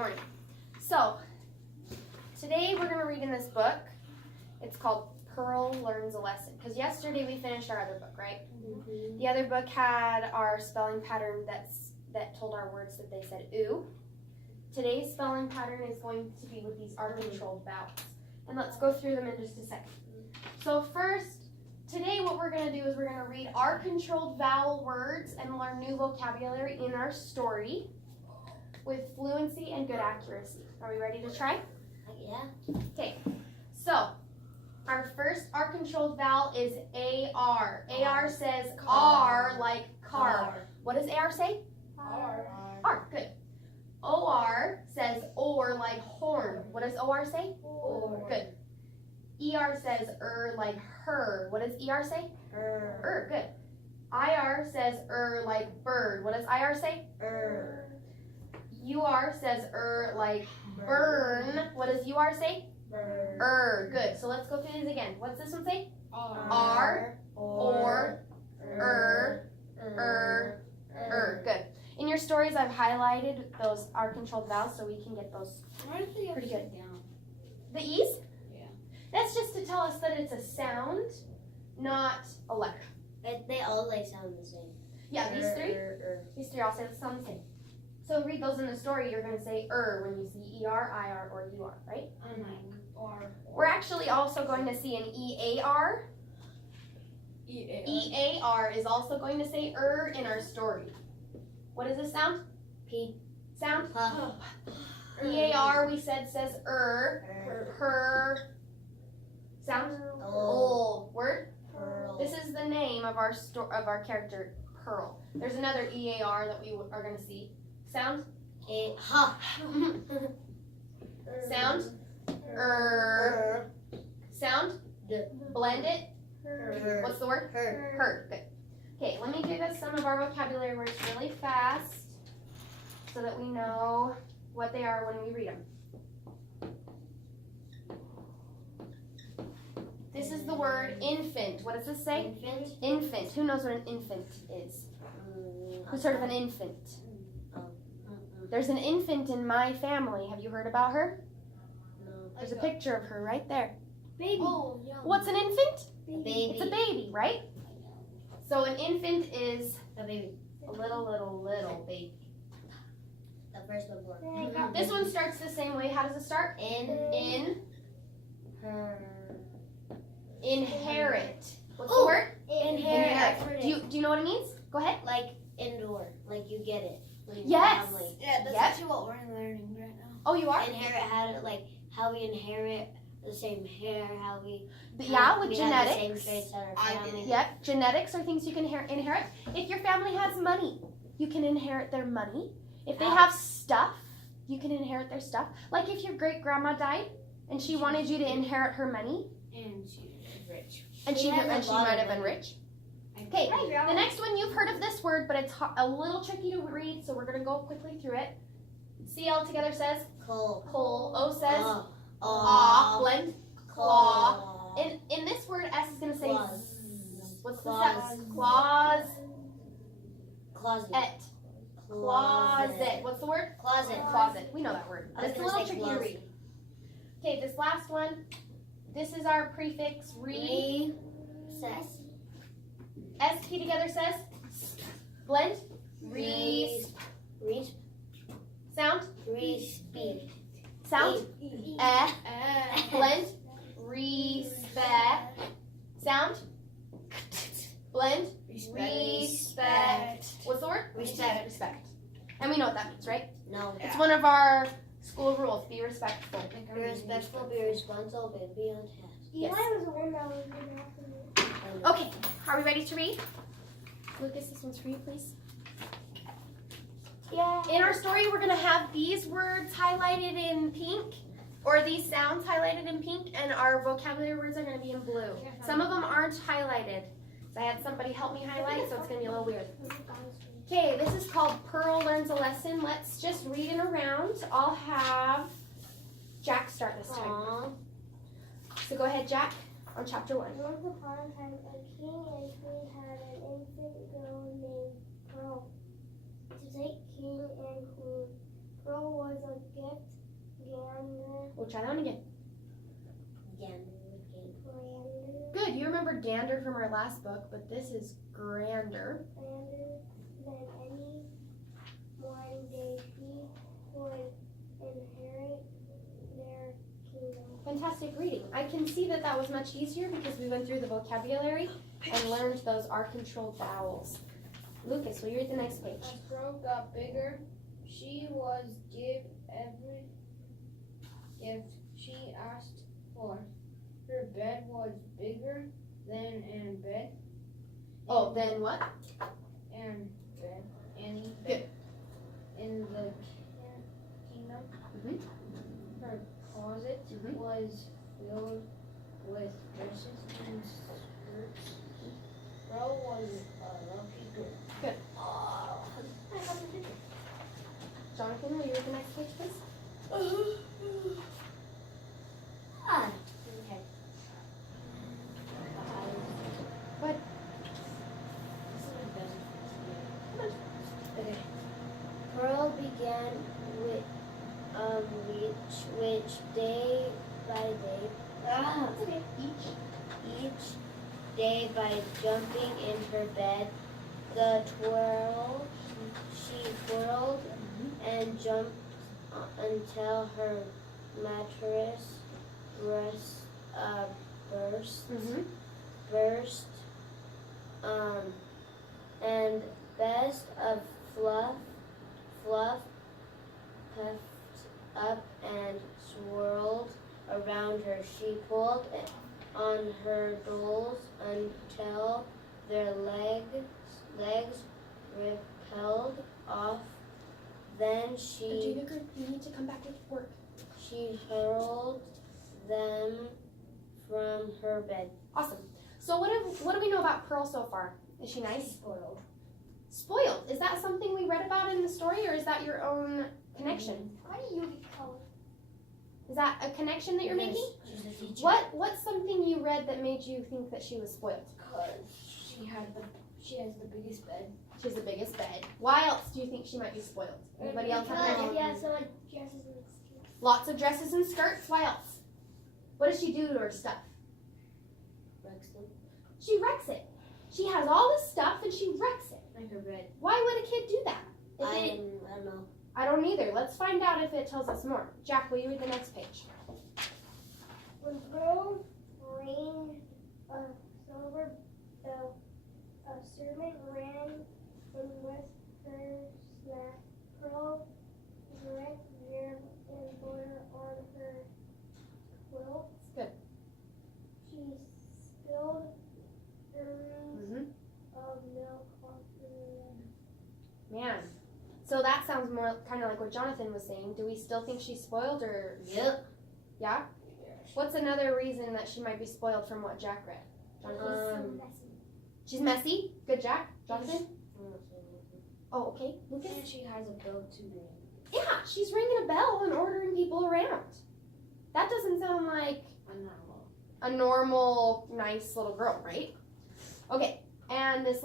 morning. So, today we're going to read in this book. It's called Pearl Learns a Lesson. Because yesterday we finished our other book, right? Mm-hmm. The other book had our spelling pattern that told our words that they said ooh. Today's spelling pattern is going to be with these R-controlled vowels. And let's go through them in just a second. So first, today what we're going to do is we're going to read R-controlled vowel words and learn new vocabulary in our story with fluency and good accuracy. Are we ready to try? Yeah. Okay, so our first R-controlled vowel is A-R. A-R says R like car. What does A-R say? R. R, good. O-R says or like horn. What does O-R say? Or. Good. E-R says like her. What does E-R say? Good. I-R says like bird. What does I-R say? U-R says like burn. What does U-R say? Good. So let's go through these again. What's this one say? R, or, Good. In your stories, I've highlighted those R-controlled vowels so we can get those pretty good. The E's? Yeah. That's just to tell us that it's a sound, not a letter. They all like sound the same. Yeah, these three all sound the same. So read those in the story, you're going to say when you see ER, IR, or UR, right? We're actually also going to see an EAR. EAR is also going to say in our story. What does this sound? P. Sound? EAR we said says her. Sound? Word? Pearl. This is the name of our character, Pearl. There's another EAR that we are going to see. Sound? Sound? Sound? Blend it. What's the word? Her. Good. Okay, let me give us some of our vocabulary words really fast so that we know what they are when we read them. This is the word infant. What does this say? Infant. Infant. Who knows what an infant is? Who's heard of an infant? There's an infant in my family. Have you heard about her? No. There's a picture of her right there. Baby. Oh, what's an infant? Baby. It's a baby, right? So an infant is A baby. a little baby. The first one born. This one starts the same way. How does it start? Inherit. What's the word? Inherit. Do you know what it means? Go ahead. Like indoor. Like you get it. Like Yes. family. Yeah, that's actually what we're learning right now. Oh, you are? Inherit how we inherit the same hair, how we With we have the genetics. same traits that our family. Yep, genetics are things you can inherit. If your family has money, you can inherit their money. If they have stuff, you can inherit their stuff. Like if your great grandma died and she wanted you to inherit her money, And she was rich. and she has a lot might of have been money. rich. Okay, the next one, you've heard of this word, but it's a little tricky to read, so we're going to go quickly through it. CL together says Coal. coal. O says blend. Claw. In this word, S is going to say Claws. what's the Claws. sound? Claws. Closet. Closet. What's the word? Closet. Closet. We know that word. I was It's a gonna little say tricky to closet. read. Okay, this last one. This is our prefix re. Recess. SP together says blend. Re. Resp. Sound. Respeed. Sound. Blend. Respect. Sound. Blend. Respect. What's the word? Respect. Respect. And we know what that means, right? No. It's one of our school rules. Be respectful. Be respectful, be responsible, and be on task. Yes. was the one that was good enough. Okay, are we ready to read? Lucas, this one's for you, please. Yeah. In our story, we're going to have these words highlighted in pink, or these sounds highlighted in pink, and our vocabulary words are going to be in blue. Some of them aren't highlighted. So I had somebody help me highlight, so it's going to be a little weird. Okay, this is called Pearl Learns a Lesson. Let's just read it around. I'll have Jack start this time. Aww. So go ahead, Jack, on chapter 1. Once upon a time, a king and queen had an infant girl named Pearl. To take king and queen, Pearl was a gift grander from our last book, but this is grander. Grander than any one day she would inherit their kingdom. Fantastic reading. I can see that that was much easier because we went through the vocabulary and learned those R-controlled vowels. Lucas, will you read the next page? As Pearl got bigger, she was give every gift she asked for. Her bed was bigger than an bed. Oh, then what? And bed, any bed in the kingdom. Mhm. Her closet Mhm. was filled with dresses and skirts. Pearl was a lucky girl. Good. Oh. Jonathan, will you read the next page, please? Ah, Okay. Good. This is the best. Okay. Pearl began with which day by day. Okay. Each day by jumping in her bed, she twirled and jumped until her mattress burst. Mm-hmm. Burst. And best of fluff puffed up and swirled around her. She pulled on her dolls until their legs repelled off. Then You need to come back with work. she hurled them from her bed. Awesome. So what do we know about Pearl so far? Is she nice? Spoiled. Spoiled. Is that something we read about in the story, or is that your own connection? Why do you get color? Is that a connection that you're making? She's a teacher. What's something you read that made you think that she was spoiled? Because she has the biggest bed. She has the biggest bed. Why else do you think she might be spoiled? Anybody else have an idea? Yeah, so like dresses and skirts. Lots of dresses and skirts. Why else? What does she do to her stuff? She wrecks it. She has all this stuff and she wrecks it. Like her bed. Why would a kid do that? I don't know. I don't either. Let's find out if it tells us more. Jack, will you read the next page? When Pearl rang a silver bell, a servant ran in with her snack. Pearl wrecked jam and butter on her quilt. Good. She spilled germs Mm-hmm. of milk on her. Man. So that sounds more kind of like what Jonathan was saying. Do we still think she's spoiled, or Yep. yeah? What's another reason that she might be spoiled from what Jack read? Jonathan? Messy. She's messy. Good, Jack. Jonathan? Oh, okay. Lucas? And she has a bill to ring. Yeah, she's ringing a bell and ordering people around. That doesn't sound like Unnormal. a normal, nice little girl, right? Okay, and this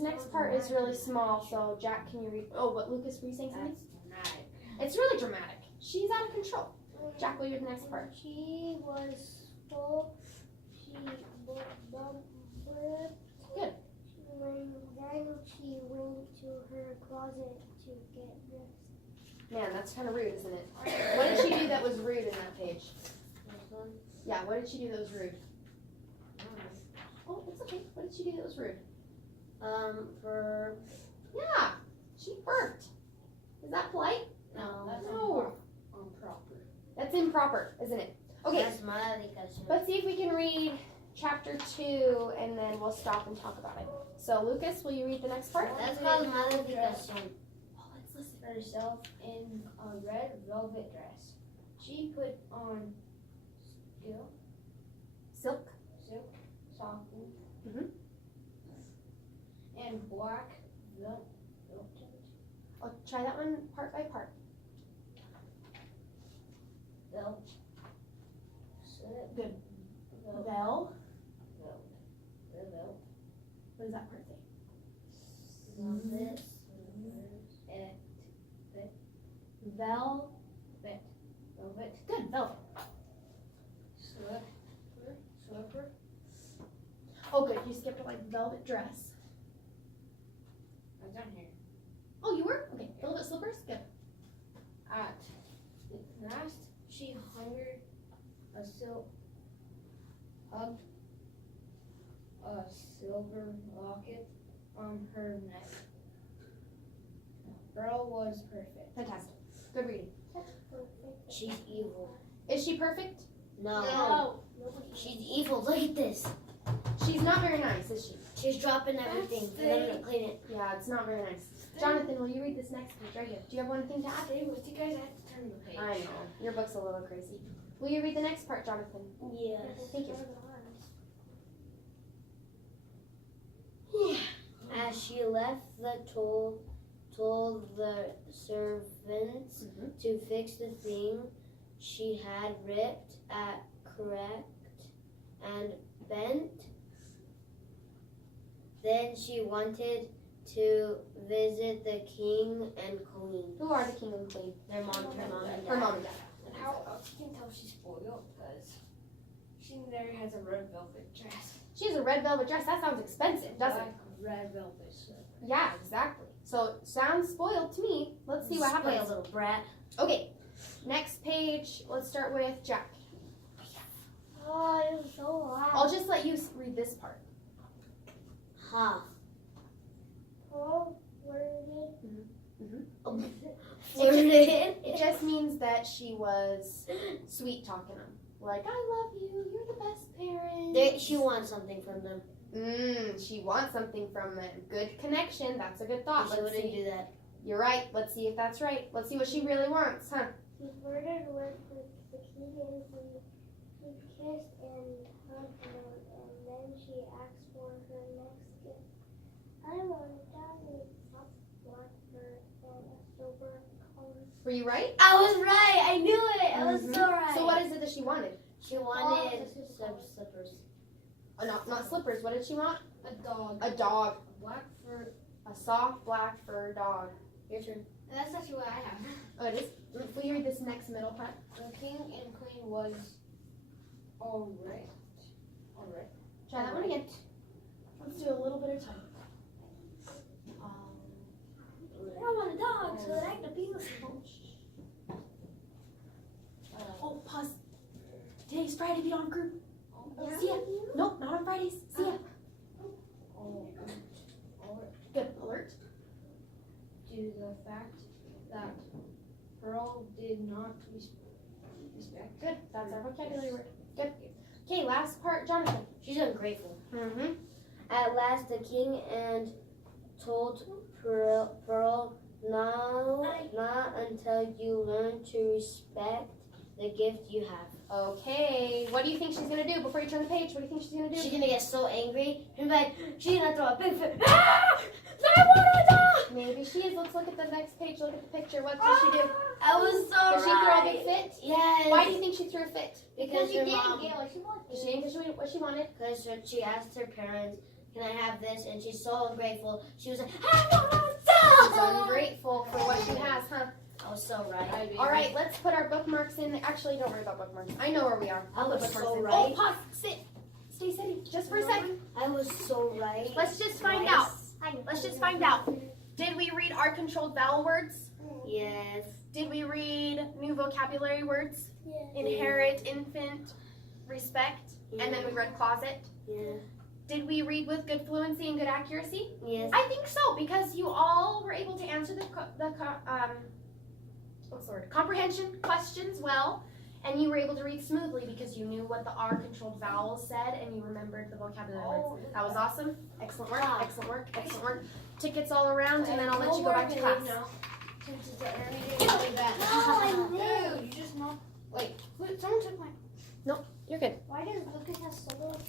next part is really small, so Jack, can you read? Oh, but Lucas, were you saying something? That's dramatic. It's really dramatic. She's out of control. Jack, will you read the next part? She was full. She bumbled. Good. Then she went to her closet to get dressed. Man, that's kind of rude, isn't it? What did she do that was rude in that page? Yeah, what did she do that was rude? Oh, it's okay. What did she do that was rude? For Yeah, she burped. Is that polite? no, That's No. improper. That's improper, isn't it? Okay, that's my education. let's see if we can read chapter 2, and then we'll stop and talk about it. So, Lucas, will you read the next part? That's called modification. Oh, let's listen. Herself in a red velvet dress. She put on Silk. silk stocking Mhm. and black velvet. Oh, try that one part by part. Velvet. Good. Velvet. Vel. Velvet. What does that part say? Velvet. Vel. Velvet. Good, velvet. Slipper. Oh, velvet dress. I was down here. Oh, you were? Okay. Velvet slippers? Good. At last, she hung a silver locket on her neck. Pearl was perfect. Fantastic. Good reading. She's evil. Is she perfect? No. She's evil. Look at this. She's not very nice, is she? She's dropping everything for them to clean it. Yeah, it's not very nice. Jonathan, will you read this next page right here? Do you have one thing to add? Stay with you guys. I have to turn the page. I know. Your book's a little crazy. Will you read the next part, Jonathan? Yes. Thank you. As she left, told the servants to fix the thing she had ripped at, cracked, and bent. Then she wanted to visit the king and queen. Who are the king and queen? Their mom and dad. Her mom and dad. And how else you can tell she's spoiled? Because she never has a red velvet dress. She has a red velvet dress. That sounds expensive, doesn't it? Black red velvet slipper. Yeah, exactly. So, sounds spoiled to me. Let's see what happens. Spoiled little brat. Okay, next page. Let's start with Jack. Oh, it was so loud. I'll just let you read this part. Ha. Oh, worded. It just means that she was sweet talking them. Like, I love you. You're the best parent. She wants something from them. She wants something from them. Good connection. That's a good thought. She Let's wouldn't see. do that. You're right. Let's see if that's right. Let's see what she really wants, huh? He flirted with the king and he kissed and hugged him, and then she asked for her next gift. I want a diamond, black fur, and a silver collar. Were you right? I was right. I knew it. I was so right. So what is it that she wanted? She wanted some slippers. Not slippers. What did she want? A dog. A dog. A black fur. A soft black fur dog. Your turn. And that's actually what I have. Oh, it is? Will you read this next middle part? The king and queen was alright. Alright. Try that one again. Let's do a little bit of time. I want a dog so that I can be with him. Oh, pause. Today's Friday. Be on group. Yeah. See ya. Nope, not on Fridays. See ya. Good. Alert. Due to the fact that Pearl did not respect. Good. That's our vocabulary word. Good. Okay, last part, Jonathan. She's ungrateful. Mm-hmm. At last, the king and told Pearl, not until you learn to respect the gift you have. Okay. What do you think she's gonna do before you turn the page? What do you think she's gonna do? She's gonna get so angry. She's gonna throw a big fit. Ah! I want a dog! Maybe she is. Let's look at the next page. Look at the picture. What did she do? I was so Did she throw a big fit? Yes. Why do you think she threw a fit? Because her mom. She didn't get what she wanted. Because she asked her parents, "Can I have this?" And she's so ungrateful. She was like, "I want a dog!" She's ungrateful for what she has, huh? I was so right. All right, let's put our bookmarks in. Actually, don't worry about bookmarks. I know where we are. I I'll put was bookmarks so in. right. Oh, pause. Sit. Stay sitting. Just for a second. I was so right. Let's just find out. Let's just find out. Did we read our controlled vowel words? Yes. Did we read new vocabulary words? Yeah. Inherit, infant, respect, and then we read closet. Yeah. Did we read with good fluency and good accuracy? Yes. I think so, because you all were able to answer what's the word? Comprehension questions well, and you were able to read smoothly because you knew what the R controlled vowels said and you remembered the vocabulary words. That was awesome. Excellent work. Excellent work. Excellent work. Tickets all around, and then I'll let you go back to class. Since it's an early day, really bad. Dude, you just know. Wait, someone took my. You're good. Why does Lucas have so little